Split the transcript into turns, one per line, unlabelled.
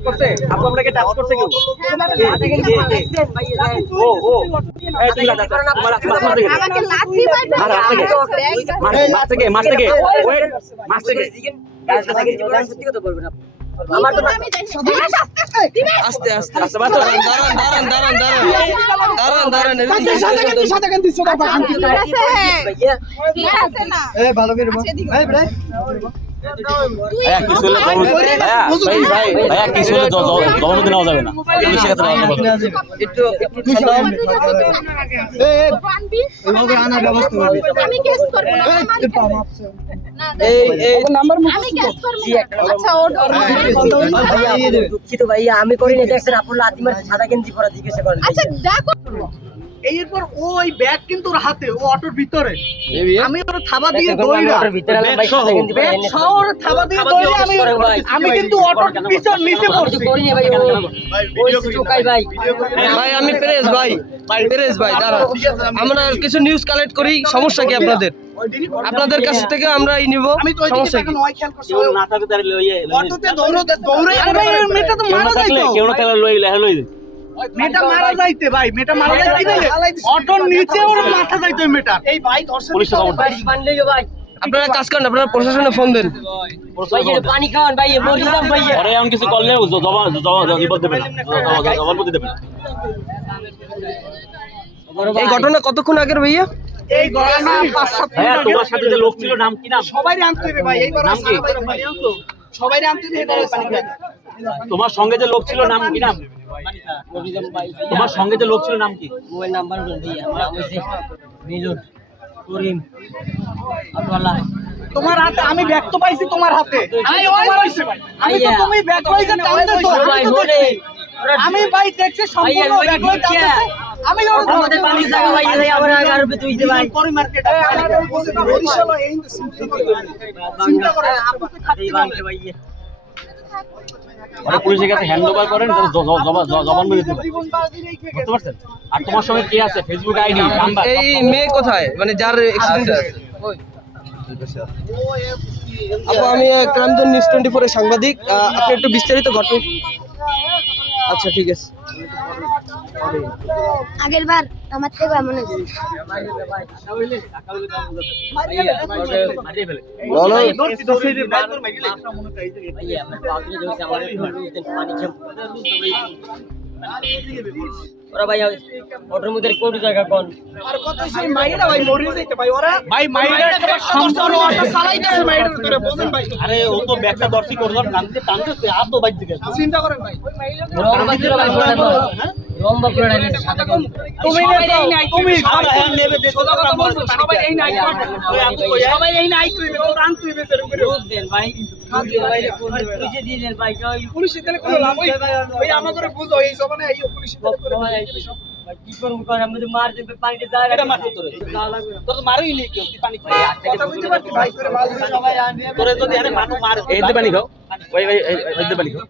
করছে আপু আপনাকে টাচ করছে কেউ কে? কে? কে? ও ও এই তুমি লাগা তোমার তোমার থেকে
আমাকে লাথি মারবে
মার, মার থেকে। মাছ মাছ থেকে মাছ থেকে ওয়েট মাছ থেকে
আমার তো আমি যাই দিবেশ
আস্তে আস্তে
আস্তে আস্তে
দাঁড়ান দাঁড়ান দাঁড়ান দাঁড়ান দাঁড়ান দাঁড়ান
ঠিক আছে ঠিক আছে না আচ্ছা, এদিকে। তুই
ভাইয়া কিছু হলে ভাই ভাই ভাইয়া কিছু হলে যাবে না। কাছে।
একটু?
আমি আমি। আচ্ছা,
আমি করিনি দেখছেন আপনার সাদা গেঞ্জি পরা জিজ্ঞাসা করেন।
আচ্ছা দেখো।
এরপর ওই ব্যাগ কিন্তু ওর হাতে ও অটোর ভিতরে। আমি ওর থাবা দিয়ে দৌড়া। ব্যাগ সহ। ওর থাবা দিয়ে দৌড়ে আমি আমি কিন্তু অটোর পিছন নিচে পড়ছি।
ভাই ওই চুকাই ভাই
ভাই আমি প্রেস ভাই। প্রেস ভাই দাঁড়ান আমরা কিছু নিউজ কালেক্ট করি সমস্যা কি আপনাদের? আপনাদের কাছ থেকে আমরা এই নিব। সমস্যা কি?
অটোতে দৌড়তে দৌড়ে মেয়েটা তো মারা
কেউ না লই
মেয়েটা মারা যাইতে ভাই মেয়েটা মারা যাইতে গেলে অটোর নিচে ওর মাথা যাইতো মেয়েটার এই ভাই ধর্ষণ
পুলিশে
ভাই ভাই
আপনারা কাজ করেন আপনারা প্রশাসনে ফোন দেন
পানি খাওয়ান ভাই মরে যাম ভাই
পরে এমন কিছু করলে দেবে না দেবে না
এই ঘটনা কতক্ষণ আগের ভাইয়া
এই ঘটনা পাঁচ সাত আগে
তোমার সাথে যে লোক ছিল নাম কি নাম
সবাই আনতে হবে ভাই এইবার সবাই আনতে হবে এবার পানি খাবে।
তোমার সঙ্গে যে লোক ছিল নাম কি নাম তোমার সঙ্গে যে লোক ছিল নাম কি?
মোবাইল নাম্বার মিলন করিম আব্দুল্লাহ
তোমার হাতে আমি ব্যাগ তো পাইছি তোমার হাতে। আমি ওই পাইছি ভাই আমি তো তুমি ব্যাগ
ভাই
আমি ভাই দেখছি সম্পূর্ণ ব্যাগ লইতে আমি ওর
আমাদের পানি জায়গা ভাই এই আবার আগার উপরে তুইছে ভাই।
করি মার্কেট বরিশাল এই চিন্তা করে।
পরে পুলিশের কাছে হ্যান্ড ওভার করেন তাহলে জ- জ- জবাব জ- জবান মেরে দিতে বুঝতে পারছেন? আর তোমার সঙ্গে কে আছে? ফেসবুক আইডি নাম্বার
এই মেয়ে কোথায়? মানে যার অ্যাক্সিডেন্ট আপু আমি ক্রান্তন নিউজ টোয়েন্টি ফোরের সাংবাদিক। আহ, আপনি একটু বিস্তারিত ঘটনা আচ্ছা ঠিক আছে।
আগের বার আমার থেকে এমন
ওরা ভাই ওটার মধ্যে কোটি টাকা কোন।
আর কত সেই মাইরা ভাই মরে যাইতে ভাই ওরা? ভাই মাইরা সম্পূর্ণ অটো চালাইতেছে মাইরা করে বোঝেন ভাই।
আরে ও তো ব্যাগটা দর্শি করে ধর টানতে টানতে আর তো দিকে
চিন্তা করেন ভাই।
লম্বা করে ভাই লম্বা করে ডাইলে সাদা কোন
তুমি এই নাই তুমি হ্যাঁ নেবে কথা বলছো সবাই এই নাই সবাই এই নাই তুই তো রান তুই বেতরে করে
দুধ দেন ভাই পুলিশে দিয়ে দেন ভাই ওই
পুলিশ দিলে কোনো লাভ ওই আমাদের বুঝো এই জমানে এই পুলিশ
কি করব কর আমি মার দেবে পানিতে দাঁড়া
এটা মারতে তোরে। তোর মারই নেই কেউ পানি খাই। কথা বুঝতে পারছিস ভাই করে মাল সবাই আনবে। তোরে যদি আরে মানু মার।
পানি খাও। ওই ওই এই পানি খাও।